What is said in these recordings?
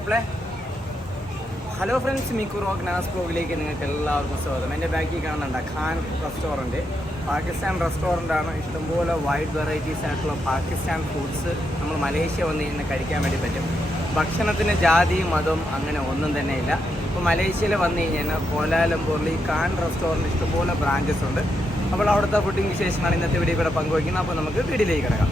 Apply. Hello friends, മിക്കു റോക്ക് നാസ് ബ്ലോഗിലേക്ക് നിങ്ങൾക്ക് എല്ലാവർക്കും സ്വാഗതം. എൻ്റെ ബാക്കിൽ കാണുന്നുണ്ട് ഖാൻ റെസ്റ്റോറൻറ്റ്. പാകിസ്ഥാൻ റെസ്റ്റോറൻ്റാണ്. ഇഷ്ടംപോലെ വൈഡ് വെറൈറ്റീസ് ആയിട്ടുള്ള പാകിസ്ഥാൻ ഫുഡ്സ് നമ്മൾ മലേഷ്യ വന്ന് കഴിഞ്ഞാൽ കഴിക്കാൻ വേണ്ടി പറ്റും. ഭക്ഷണത്തിന് ജാതിയും മതവും അങ്ങനെ ഒന്നും തന്നെ ഇല്ല. ഇപ്പോൾ മലേഷ്യയിൽ വന്നു കഴിഞ്ഞാൽ കോലാലംപൂരിൽ ഈ ഖാൻ റെസ്റ്റോറൻറ്റ് ഇഷ്ടംപോലെ ബ്രാഞ്ചസ് ഉണ്ട്. അപ്പോൾ അവിടുത്തെ ഫുഡിങ് വിശേഷമാണ് ഇന്നത്തെ വീഡിയോ കൂടെ പങ്കുവയ്ക്കുന്നത്. അപ്പോൾ നമുക്ക് വീഡിയോയിലേക്ക് കിടക്കാം.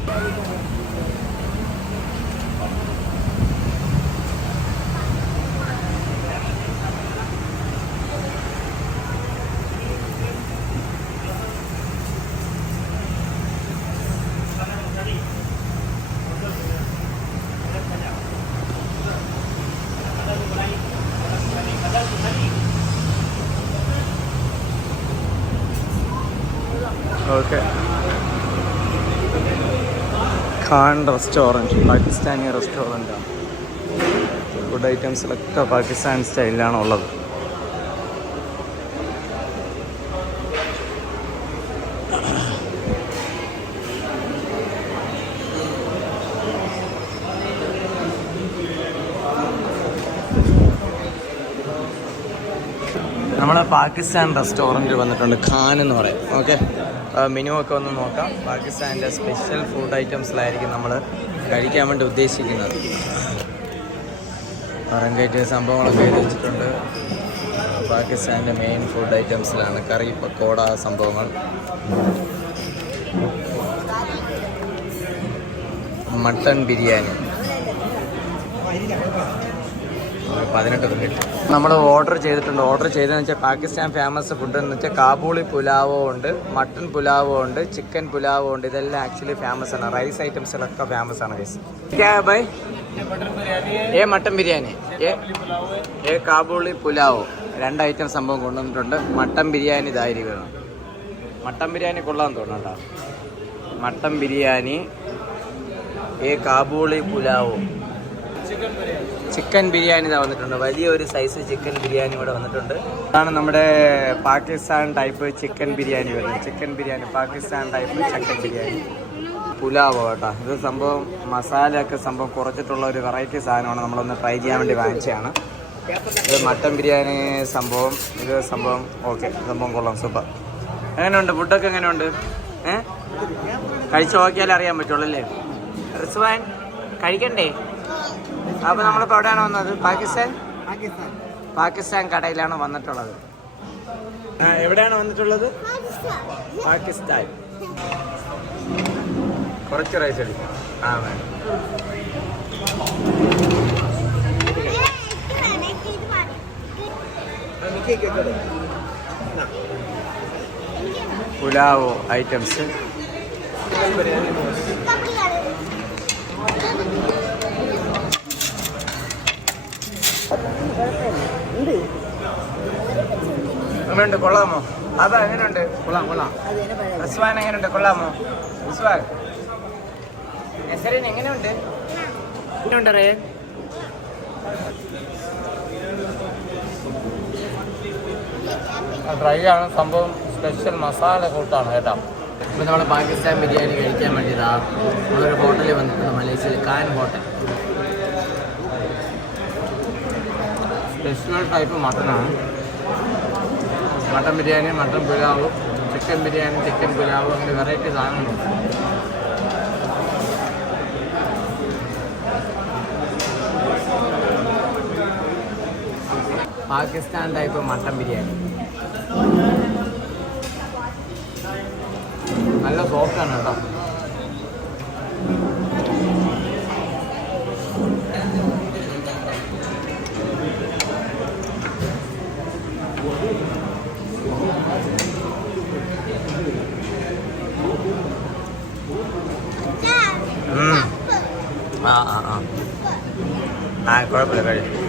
ഓക്കെ, ഖാൻ റെസ്റ്റോറൻറ്റ് പാകിസ്ഥാനി റെസ്റ്റോറൻറ്റാണ്. ഫുഡ് ഐറ്റംസിലൊക്കെ പാകിസ്ഥാൻ സ്റ്റൈലിലാണ് ഉള്ളത്. നമ്മൾ പാകിസ്ഥാൻ റെസ്റ്റോറൻറ്റിൽ വന്നിട്ടുണ്ട്. ഖാൻ എന്ന് പറയും. ഓക്കെ, മെനു ഒക്കെ ഒന്ന് നോക്കാം. പാകിസ്ഥാൻ്റെ സ്പെഷ്യൽ ഫുഡ് ഐറ്റംസിലായിരിക്കും നമ്മൾ കഴിക്കാൻ വേണ്ടി ഉദ്ദേശിക്കുന്നത്. വെറൈറ്റി സംഭവങ്ങളൊക്കെ എഴുതി വെച്ചിട്ടുണ്ട്. പാകിസ്ഥാൻ്റെ മെയിൻ ഫുഡ് ഐറ്റംസിലാണ് കറി, പക്കോട സംഭവങ്ങൾ. മട്ടൺ ബിരിയാണി 18 മിനിറ്റ് നമ്മൾ ഓർഡർ ചെയ്തിട്ടുണ്ട്. ഓർഡർ ചെയ്തതെന്ന് വെച്ചാൽ പാകിസ്ഥാൻ ഫേമസ് ഫുഡ് എന്ന് വെച്ചാൽ കാബൂളി പുലാവോ ഉണ്ട്, മട്ടൺ പുലാവോ ഉണ്ട്, ചിക്കൻ പുലാവോ ഉണ്ട്. ഇതെല്ലാം ആക്ച്വലി ഫേമസ് ആണ്. റൈസ് ഐറ്റംസിലൊക്കെ ഫേമസ് ആണ്. ബൈ ഏ മട്ടൺ ബിരിയാണി, ഏ കാബൂളി പുലാവോ, 2 ഐറ്റം സംഭവം കൊണ്ടുവന്നിട്ടുണ്ട്. മട്ടൺ ബിരിയാണി ഇതായിരിക്കണം. മട്ടൺ ബിരിയാണി കൊള്ളാൻ തോന്നുന്നു കേട്ടോ. മട്ടൺ ബിരിയാണി, ഏ കാബൂളി പുലാവോ, ചിക്കൻ ബിരിയാണി ഇതാ വന്നിട്ടുണ്ട്. വലിയൊരു സൈസ് ചിക്കൻ ബിരിയാണി ഇവിടെ വന്നിട്ടുണ്ട്. അതാണ് നമ്മുടെ പാകിസ്ഥാൻ ടൈപ്പ് ചിക്കൻ ബിരിയാണി വരുന്നത്. Chicken biryani Pakistan type chicken biryani. Pulao കേട്ടോ. ഇത് സംഭവം മസാലയൊക്കെ സംഭവം കുറച്ചിട്ടുള്ള ഒരു വെറൈറ്റി സാധനമാണ്. നമ്മളൊന്ന് ട്രൈ ചെയ്യാൻ വേണ്ടി വാങ്ങിച്ചതാണ്. ഇത് മട്ടൻ ബിരിയാണി സംഭവം. ഇത് സംഭവം ഓക്കെ, സംഭവം കൊള്ളാം, സൂപ്പർ. എങ്ങനെയുണ്ട് ഫുഡൊക്കെ? എങ്ങനെയുണ്ട്? കഴിച്ച് നോക്കിയാലേ അറിയാൻ പറ്റുള്ളൂ അല്ലേ? റിസ്വാൻ കഴിക്കണ്ടേ? അപ്പോൾ നമ്മളിപ്പോൾ എവിടെയാണ് വന്നത്? പാകിസ്ഥാൻ കടയിലാണ് വന്നിട്ടുള്ളത്. എവിടെയാണ് വന്നിട്ടുള്ളത്? പാകിസ്ഥാൻ. കുറച്ച് റൈസ് എടുക്കും. വേണം. പുലാവോ ഐറ്റംസ്. എങ്ങനെയുണ്ട്? കൊള്ളാമോ? അതാ എങ്ങനെയുണ്ട്? കൊള്ളാം. റിസ്വാൻ എങ്ങനെയുണ്ട്? കൊള്ളാമോ? റിസ്വാൻ നസറിൻ എങ്ങനെയുണ്ട്? റേ ഡ്രൈ ആണ് സംഭവം. സ്പെഷ്യൽ മസാല കൂട്ടാണ് കേട്ടോ. ഇപ്പോൾ നമ്മൾ പാകിസ്ഥാൻ ബിരിയാണി കഴിക്കാൻ വേണ്ടിയതാ നമ്മളൊരു ഹോട്ടലിൽ വന്നിട്ടുണ്ട്. മലേഷ്യയിൽ ഖാൻ ഹോട്ടൽ. സ്പെഷ്യൽ ടൈപ്പ് മട്ടനാണ്. Mutton biryani, mutton pulao, chicken biryani, chicken pulao, അങ്ങനെ വെറൈറ്റി സാധനങ്ങളുണ്ട്. പാകിസ്ഥാൻ ടൈപ്പ് മട്ടൻ ബിരിയാണി നല്ല സോഫ്റ്റാണ് കേട്ടോ. കുഴപ്പമില്ല, കഴിയും.